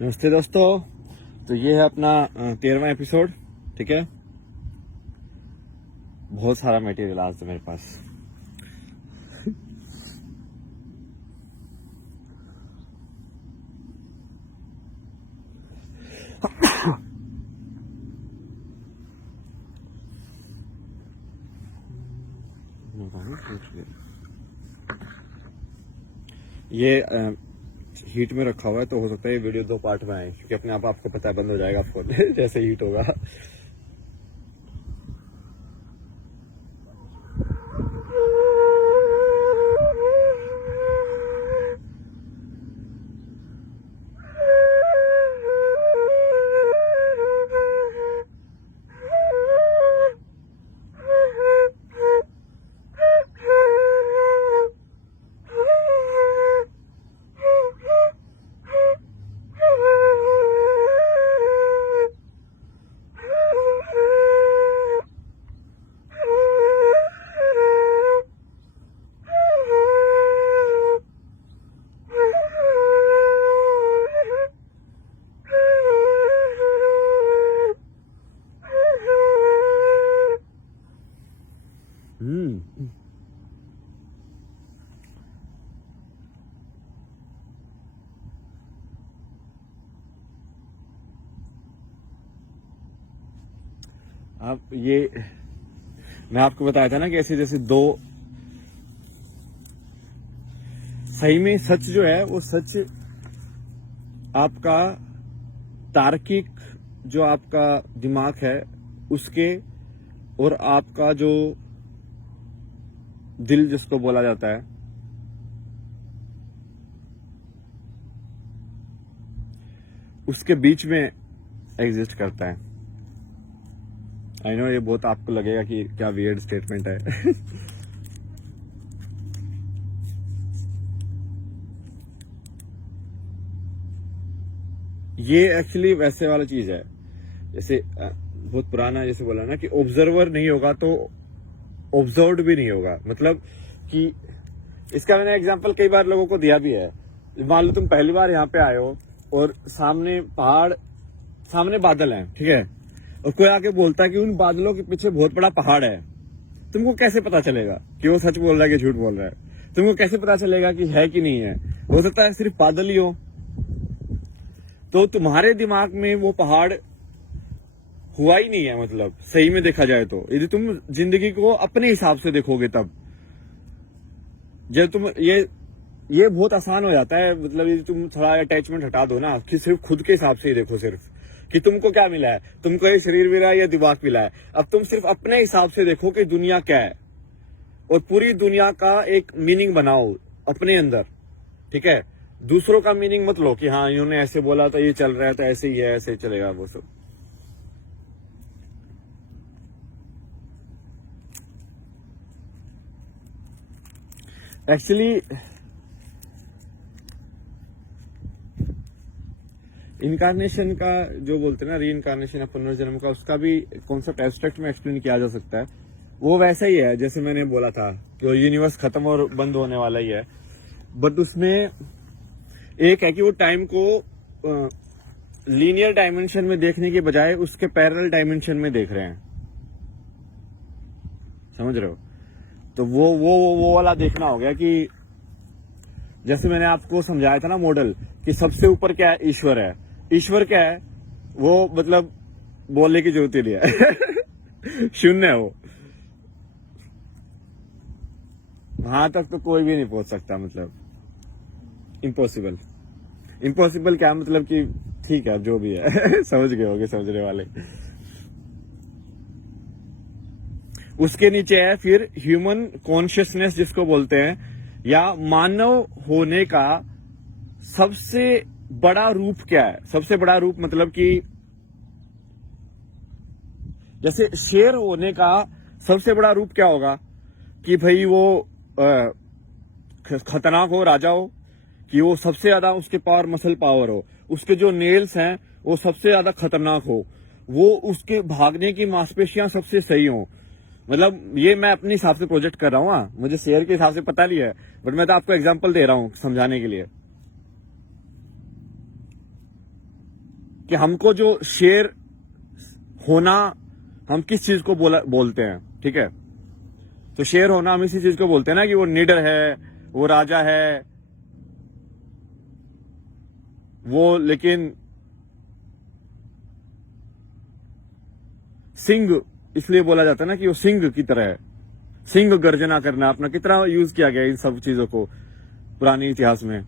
नमस्ते दोस्तों। तो ये है अपना 13वां एपिसोड। ठीक है, बहुत सारा मटेरियल आज तो मेरे पास। ये हीट में रखा हुआ है तो हो सकता है ये वीडियो 2 पार्ट में आए, क्योंकि अपने आप आपको पता है बंद हो जाएगा फोन जैसे हीट होगा। अब ये मैं आपको बताया था ना कि ऐसे जैसे दो, सही में सच जो है वो सच आपका तार्किक जो आपका दिमाग है उसके, और आपका जो दिल जिसको बोला जाता है, उसके बीच में एग्जिस्ट करता है। आई नो ये बहुत आपको लगेगा कि क्या वियर्ड स्टेटमेंट है ये एक्चुअली वैसे वाला चीज है जैसे बहुत पुराना जैसे बोला ना कि ऑब्जर्वर नहीं होगा तो ऑब्जर्व्ड भी नहीं होगा। मतलब कि इसका मैंने एग्जांपल कई बार लोगों को दिया भी है। मान लो तुम पहली बार यहाँ पे आए हो और सामने पहाड़, सामने बादल हैं, ठीक है, और कोई आके बोलता है कि उन बादलों के पीछे बहुत बड़ा पहाड़ है। तुमको कैसे पता चलेगा कि वो सच बोल रहा है कि झूठ बोल रहा है? तुमको कैसे पता चलेगा कि है कि नहीं है? हो सकता है सिर्फ बादल ही हो। तो तुम्हारे दिमाग में वो पहाड़ हुआ ही नहीं है। मतलब सही में देखा जाए तो यदि तुम जिंदगी को अपने हिसाब से देखोगे तब, जब तुम ये बहुत आसान हो जाता है। मतलब यदि तुम थोड़ा अटैचमेंट हटा दो ना कि सिर्फ खुद के हिसाब से ही देखो, सिर्फ कि तुमको क्या मिला है, तुमको ये शरीर मिला है या दिमाग मिला है। अब तुम सिर्फ अपने हिसाब से देखो कि दुनिया क्या है, और पूरी दुनिया का एक मीनिंग बनाओ अपने अंदर। ठीक है, दूसरों का मीनिंग मत लो कि हाँ इन्होंने ऐसे बोला तो ये चल रहा है तो ऐसे ही है, ऐसे ही चलेगा वो सब। एक्चुअली इनकारनेशन का जो बोलते हैं ना, री इनकारनेशन या पुनर्जन्म का, उसका भी कॉन्सेप्ट एब्स्ट्रैक्ट में एक्सप्लेन किया जा सकता है। वो वैसा ही है जैसे मैंने बोला था कि यूनिवर्स खत्म और बंद होने वाला ही है, बट उसमें एक है कि वो टाइम को लीनियर डायमेंशन में देखने के बजाय उसके पैरेलल डायमेंशन में देख रहे हैं। समझ रहे हो? तो वो वाला देखना हो गया कि जैसे मैंने आपको समझाया था ना मॉडल, कि सबसे ऊपर क्या है? ईश्वर है। ईश्वर क्या है? वो मतलब बोलने की जरूरत ही नहीं है शून्य है वो। वहां तक तो कोई भी नहीं पहुंच सकता। मतलब इम्पॉसिबल। इम्पॉसिबल क्या मतलब कि ठीक है, जो भी है समझ गए होगे समझने वाले। उसके नीचे है फिर ह्यूमन कॉन्शियसनेस जिसको बोलते हैं, या मानव होने का सबसे बड़ा रूप क्या है? सबसे बड़ा रूप मतलब कि जैसे शेर होने का सबसे बड़ा रूप क्या होगा? कि भाई वो खतरनाक हो, राजा हो, कि वो सबसे ज्यादा उसके पावर मसल पावर हो, उसके जो नेल्स हैं वो सबसे ज्यादा खतरनाक हो, वो उसके भागने की मांसपेशियां सबसे सही हो। मतलब ये मैं अपने हिसाब से प्रोजेक्ट कर रहा हूँ, मुझे शेयर के हिसाब से पता नहीं है, बट मैं तो आपको एग्जांपल दे रहा हूँ समझाने के लिए। कि हमको जो शेर होना, हम किस चीज को बोलते हैं, ठीक है। तो शेर होना हम इसी चीज को बोलते हैं ना कि वो निडर है, वो राजा है, वो लेकिन सिंह इसलिए बोला जाता है ना कि वो सिंह की तरह है। सिंह गर्जना करना अपना कितना यूज किया गया इन सब चीजों को पुराने इतिहास में।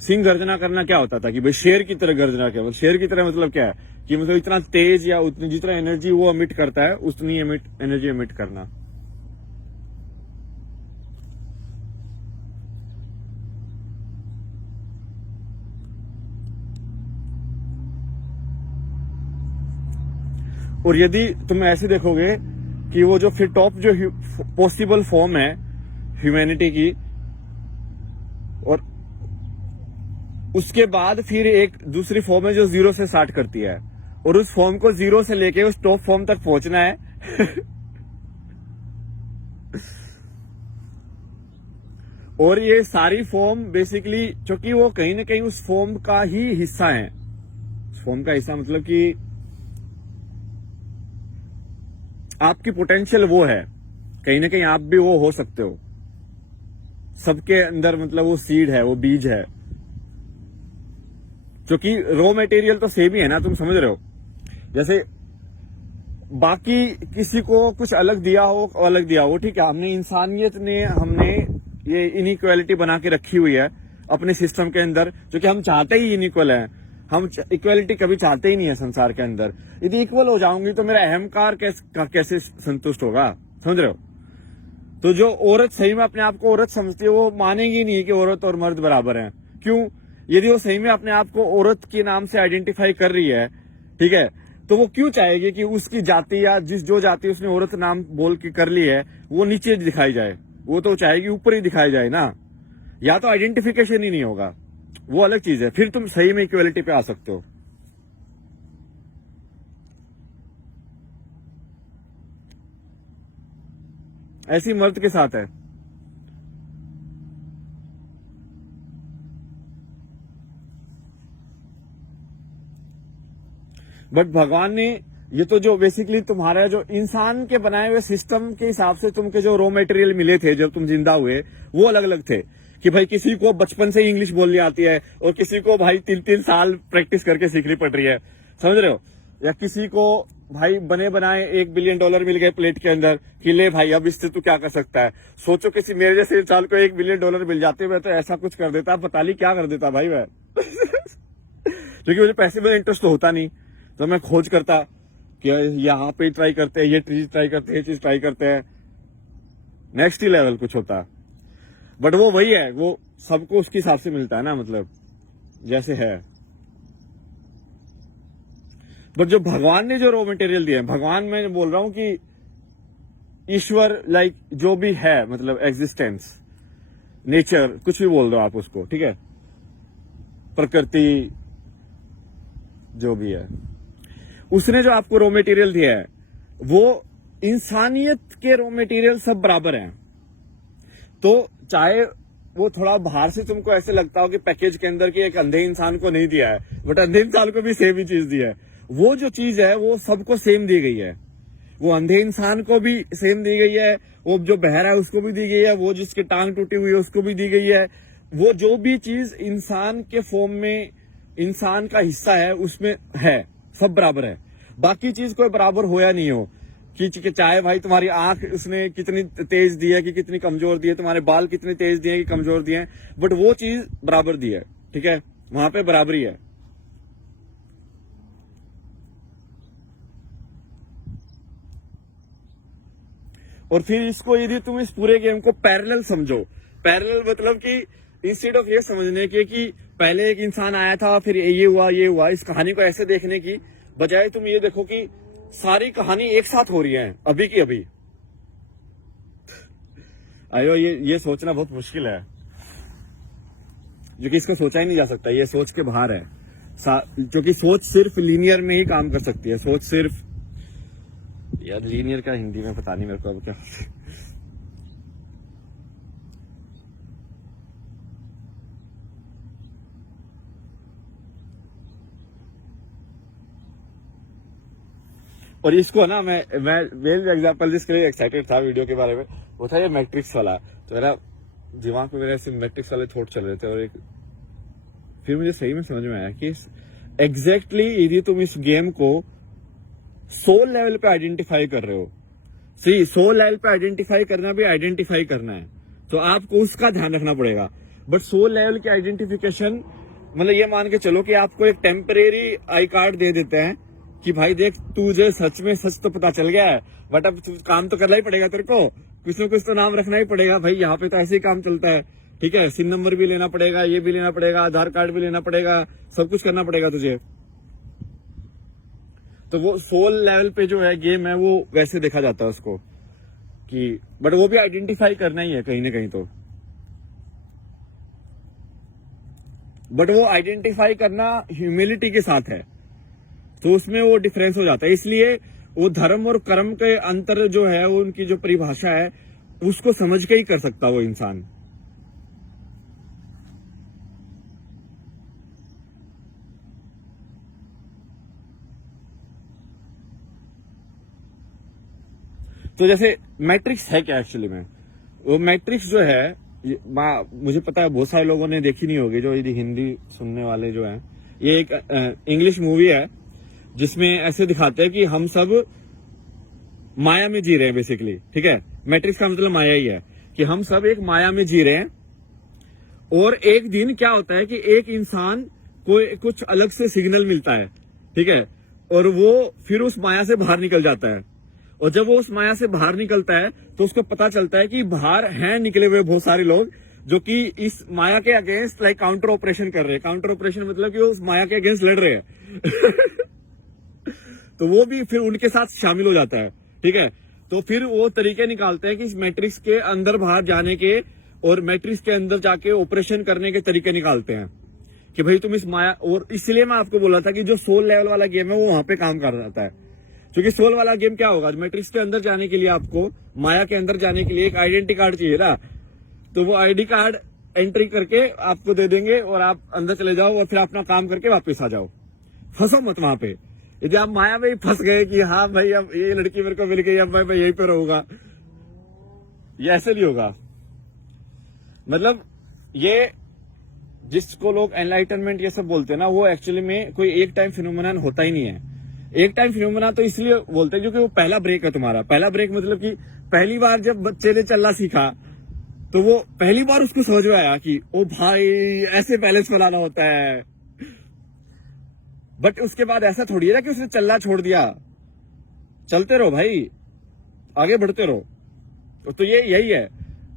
सिंह गर्जना करना क्या होता था कि भाई शेर की तरह गर्जना, क्या मतलब शेर की तरह मतलब क्या है कि मतलब इतना तेज या उतनी जितना एनर्जी वो एमिट करता है उतनी एनर्जी एमिट करना। और यदि तुम ऐसे देखोगे कि वो जो फिर टॉप जो पॉसिबल फॉर्म है ह्यूमैनिटी की, और उसके बाद फिर एक दूसरी फॉर्म है जो जीरो से स्टार्ट करती है, और उस फॉर्म को जीरो से लेके उस टॉप फॉर्म तक पहुंचना है। और ये सारी फॉर्म बेसिकली क्योंकि वो कहीं ना कहीं उस फॉर्म का ही हिस्सा है। फॉर्म का हिस्सा मतलब कि आपकी पोटेंशियल वो है, कहीं ना कहीं आप भी वो हो सकते हो। सबके अंदर मतलब वो सीड है, वो बीज है, क्योंकि रॉ मटेरियल तो सेम ही है ना, तुम समझ रहे हो। जैसे बाकी किसी को कुछ अलग दिया हो, अलग दिया हो, ठीक है, हमने इंसानियत ने हमने ये इनइक्वालिटी बना के रखी हुई है अपने सिस्टम के अंदर, क्योंकि हम चाहते ही इनइक्वल है। हम इक्वलिटी कभी चाहते ही नहीं है संसार के अंदर। यदि इक्वल हो जाऊंगी तो मेरा अहंकार कैसे संतुष्ट होगा, समझ रहे हो। तो जो औरत सही में अपने आप को औरत समझती है वो मानेगी नहीं कि औरत और मर्द बराबर हैं। क्यों? यदि वो सही में अपने आप को औरत के नाम से आइडेंटिफाई कर रही है, ठीक है, तो वो क्यों चाहेगी कि उसकी जाति या जो जाति उसने औरत नाम बोल के कर ली है वो नीचे दिखाई जाए। वो तो चाहेगी ऊपर ही दिखाई जाए ना। या तो आइडेंटिफिकेशन ही नहीं होगा, वो अलग चीज है, फिर तुम सही में इक्वलिटी पे आ सकते हो। ऐसी मर्द के साथ है। बट भगवान ने ये तो जो बेसिकली तुम्हारा जो इंसान के बनाए हुए सिस्टम के हिसाब से तुमके जो रॉ मटेरियल मिले थे जब तुम जिंदा हुए, वो अलग अलग थे। कि भाई किसी को बचपन से ही इंग्लिश बोलनी आती है और किसी को भाई 3-3 साल प्रैक्टिस करके सीखनी पड़ रही है, समझ रहे हो। या किसी को भाई बने बनाए $1 बिलियन मिल गए प्लेट के अंदर कि ले भाई अब इससे तू क्या कर सकता है। सोचो किसी मेरे जैसे इंसान को $1 बिलियन मिल जाते, मैं तो ऐसा कुछ कर देता, पता नहीं क्या कर देता भाई मैं। क्योंकि मुझे पैसे में इंटरेस्ट तो होता नहीं, तो मैं खोज करता कि यहाँ पे ट्राई करते हैं, ये चीज ट्राई करते हैं, ये चीज ट्राई करते हैं, नेक्स्ट ही लेवल कुछ होता। बट वो वही है, वो सबको उसके हिसाब से मिलता है ना, मतलब जैसे है। बट जो भगवान ने जो रॉ मटेरियल दिया है, भगवान मैं बोल रहा हूं कि ईश्वर लाइक जो भी है, मतलब एग्जिस्टेंस, नेचर, कुछ भी बोल दो आप उसको, ठीक है, प्रकृति जो भी है, उसने जो आपको रॉ मटेरियल दिया है वो इंसानियत के रॉ मटेरियल सब बराबर हैं। तो चाहे वो थोड़ा बाहर से तुमको ऐसे लगता हो कि पैकेज के अंदर कि एक अंधे इंसान को नहीं दिया है, बट अंधे इंसान को भी सेम ही चीज दिया है। वो जो चीज है वो सबको सेम दी गई है। वो अंधे इंसान को भी सेम दी गई है, वो जो बहरा है उसको भी दी गई है, वो जिसकी टांग टूटी हुई है उसको भी दी गई है। वो जो भी चीज इंसान के फॉर्म में इंसान का हिस्सा है उसमें है, सब बराबर है। बाकी चीज कोई बराबर होया नहीं हो कि चाहे भाई तुम्हारी आंख उसने कितनी तेज दी है कि कितनी कमजोर दी है, तुम्हारे बाल कितने तेज दिए कि कमजोर दिए हैं, बट वो चीज बराबर दी है, ठीक है, वहां पे बराबरी है। और फिर इसको यदि तुम इस पूरे गेम को पैरेलल समझो, पैरेलल मतलब कि इंस्टेड ऑफ ये समझने के कि पहले एक इंसान आया था फिर ये हुआ ये हुआ, इस कहानी को ऐसे देखने की बजाय तुम ये देखो कि सारी कहानी एक साथ हो रही है अभी की अभी। आयो ये सोचना बहुत मुश्किल है, जो कि इसको सोचा ही नहीं जा सकता, ये सोच के बाहर है। क्योंकि सोच सिर्फ लीनियर में ही काम कर सकती है। सोच सिर्फ, यार लीनियर का हिंदी में पता नहीं मेरे को अब क्या। और इसको ना मैं मेन एग्जांपल जिसके लिए एक्साइटेड था वीडियो के बारे में, वो था ये मैट्रिक्स वाला। तो मेरा दिमाग में मेरे ऐसे मैट्रिक्स वाले थॉट चल रहे थे, और फिर मुझे सही में समझ में आया कि एग्जैक्टली यदि तुम इस गेम को सोल लेवल पे आइडेंटिफाई कर रहे हो, सही सोल लेवल पे आइडेंटिफाई करना भी आइडेंटिफाई करना है, तो आपको उसका ध्यान रखना पड़ेगा। बट सोल लेवल की आइडेंटिफिकेशन मतलब ये मान के चलो कि आपको एक टेम्परेरी आई कार्ड दे देते हैं कि भाई देख तुझे सच में सच तो पता चल गया है, बट अब काम तो करना ही पड़ेगा, तेरे को कुछ ना कुछ तो नाम रखना ही पड़ेगा भाई, यहाँ पे तो ऐसे ही काम चलता है, ठीक है, सिम नंबर भी लेना पड़ेगा, ये भी लेना पड़ेगा, आधार कार्ड भी लेना पड़ेगा, सब कुछ करना पड़ेगा तुझे। तो वो सोल लेवल पे जो है गेम है वो वैसे देखा जाता है उसको कि, बट वो भी आइडेंटिफाई करना ही है कहीं ना कहीं तो, बट वो आइडेंटिफाई करना ह्यूमिलिटी के साथ है, तो उसमें वो डिफरेंस हो जाता है। इसलिए वो धर्म और कर्म के अंतर जो है वो उनकी जो परिभाषा है उसको समझ के ही कर सकता वो इंसान। तो जैसे मैट्रिक्स है क्या एक्चुअली में, वो मैट्रिक्स जो है मुझे पता है बहुत सारे लोगों ने देखी नहीं होगी, जो यदि हिंदी सुनने वाले जो हैं, ये एक इंग्लिश मूवी है जिसमें ऐसे दिखाते हैं कि हम सब माया में जी रहे हैं बेसिकली, ठीक है। मैट्रिक्स का मतलब माया ही है कि हम सब एक माया में जी रहे हैं, और एक दिन क्या होता है कि एक इंसान को कुछ अलग से सिग्नल मिलता है, ठीक है, और वो फिर उस माया से बाहर निकल जाता है, और जब वो उस माया से बाहर निकलता है तो उसको पता चलता है कि बाहर हैं निकले हुए बहुत सारे लोग जो कि इस माया के अगेंस्ट लाइक काउंटर ऑपरेशन कर रहे हैं। काउंटर ऑपरेशन मतलब कि वो उस माया के अगेंस्ट लड़ रहे हैं तो वो भी फिर उनके साथ शामिल हो जाता है, ठीक है। तो फिर वो तरीके निकालते हैं कि इस मैट्रिक्स के अंदर बाहर जाने के और मैट्रिक्स के अंदर जाके ऑपरेशन करने के तरीके निकालते हैं कि भाई तुम इस माया, और इसलिए मैं आपको बोला था कि जो सोल लेवल वाला गेम है वो वहां पे काम कर जाता है, क्योंकि सोल वाला गेम क्या होगा, मैट्रिक्स के अंदर जाने के लिए आपको, माया के अंदर जाने के लिए एक आइडेंटिटी कार्ड चाहिए ना, तो वो आईडी कार्ड एंट्री करके आपको दे देंगे और आप अंदर चले जाओ और फिर अपना काम करके वापस आ जाओ। फंसो मत वहां पे, यदि आप माया में ही फंस गए कि हाँ भाई अब ये लड़की मेरे को मिल गई, अब मैं यहीं पे रहूंगा, ये ऐसे नहीं होगा। मतलब ये जिसको लोग एनलाइटनमेंट ये सब बोलते हैं ना, वो एक्चुअली में कोई एक टाइम फिनोमेनन होता ही नहीं है। एक टाइम फिनोमेना तो इसलिए बोलते हैं क्योंकि वो पहला ब्रेक है तुम्हारा। पहला ब्रेक मतलब कि पहली बार जब बच्चे ने चलना सीखा तो वो पहली बार उसको समझ में आया कि ओ भाई ऐसे बैलेंस बनाना होता है। बट उसके बाद ऐसा थोड़ी है ना कि उसने चलना छोड़ दिया, चलते रहो भाई, आगे बढ़ते रहो। तो ये यही है,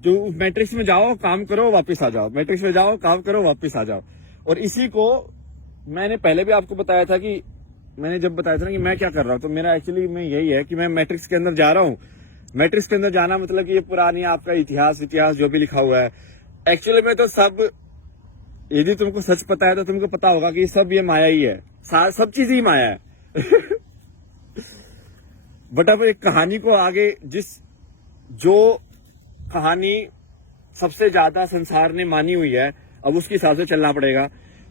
जो मैट्रिक्स में जाओ, काम करो, वापस आ जाओ, मैट्रिक्स में जाओ, काम करो, वापस आ जाओ। और इसी को मैंने पहले भी आपको बताया था कि मैंने जब बताया था ना कि मैं क्या कर रहा हूं, तो मेरा एक्चुअली में यही है कि मैं मैट्रिक्स के अंदर जा रहा हूं। मैट्रिक्स के अंदर जाना मतलब कि ये पुरानी आपका इतिहास जो भी लिखा हुआ है, एक्चुअली में तो सब, यदि तुमको सच पता है तो तुमको पता होगा कि सब ये माया ही है, सब चीज ही माया है बट अब एक कहानी को आगे, जो कहानी सबसे ज्यादा संसार ने मानी हुई है, अब उसके हिसाब से चलना पड़ेगा।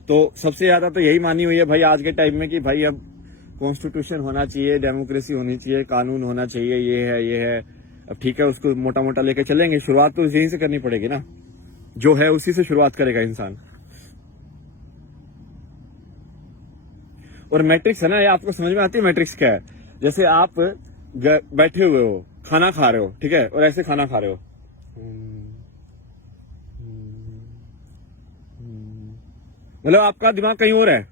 तो सबसे ज्यादा तो यही मानी हुई है भाई आज के टाइम में कि भाई अब कॉन्स्टिट्यूशन होना चाहिए, डेमोक्रेसी होनी चाहिए, कानून होना चाहिए, ये है। अब ठीक है, उसको मोटा मोटा लेके चलेंगे, शुरुआत तो यहीं से करनी पड़ेगी ना, जो है उसी से शुरुआत करेगा इंसान। और मैट्रिक्स है ना, ये आपको समझ में आती है मैट्रिक्स क्या है। जैसे आप बैठे हुए हो, खाना खा रहे हो, ठीक है, और ऐसे खाना खा रहे हो, मतलब आपका दिमाग कहीं और है,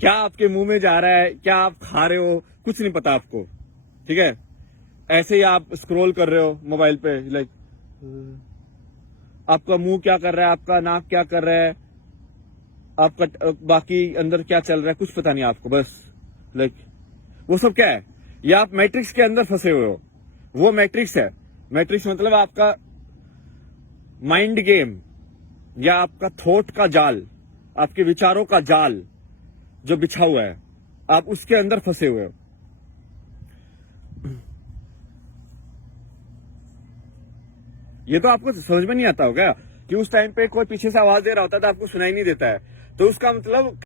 क्या आपके मुंह में जा रहा है, क्या आप खा रहे हो, कुछ नहीं पता आपको, ठीक है। ऐसे ही आप स्क्रॉल कर रहे हो मोबाइल पे, लाइक आपका मुंह क्या कर रहा है, आपका नाक क्या कर रहा है, आपका बाकी अंदर क्या चल रहा है, कुछ पता नहीं आपको, बस लाइक वो सब क्या है, या आप मैट्रिक्स के अंदर फंसे हुए हो, वो मैट्रिक्स है। मैट्रिक्स मतलब आपका माइंड गेम या आपका थॉट का जाल, आपके विचारों का जाल जो बिछा हुआ है, आप उसके अंदर फंसे हुए हो। ये तो आपको समझ में नहीं आता होगा कि उस टाइम पे कोई पीछे से आवाज दे रहा होता है तो आपको सुनाई नहीं देता है, तो उसका मतलब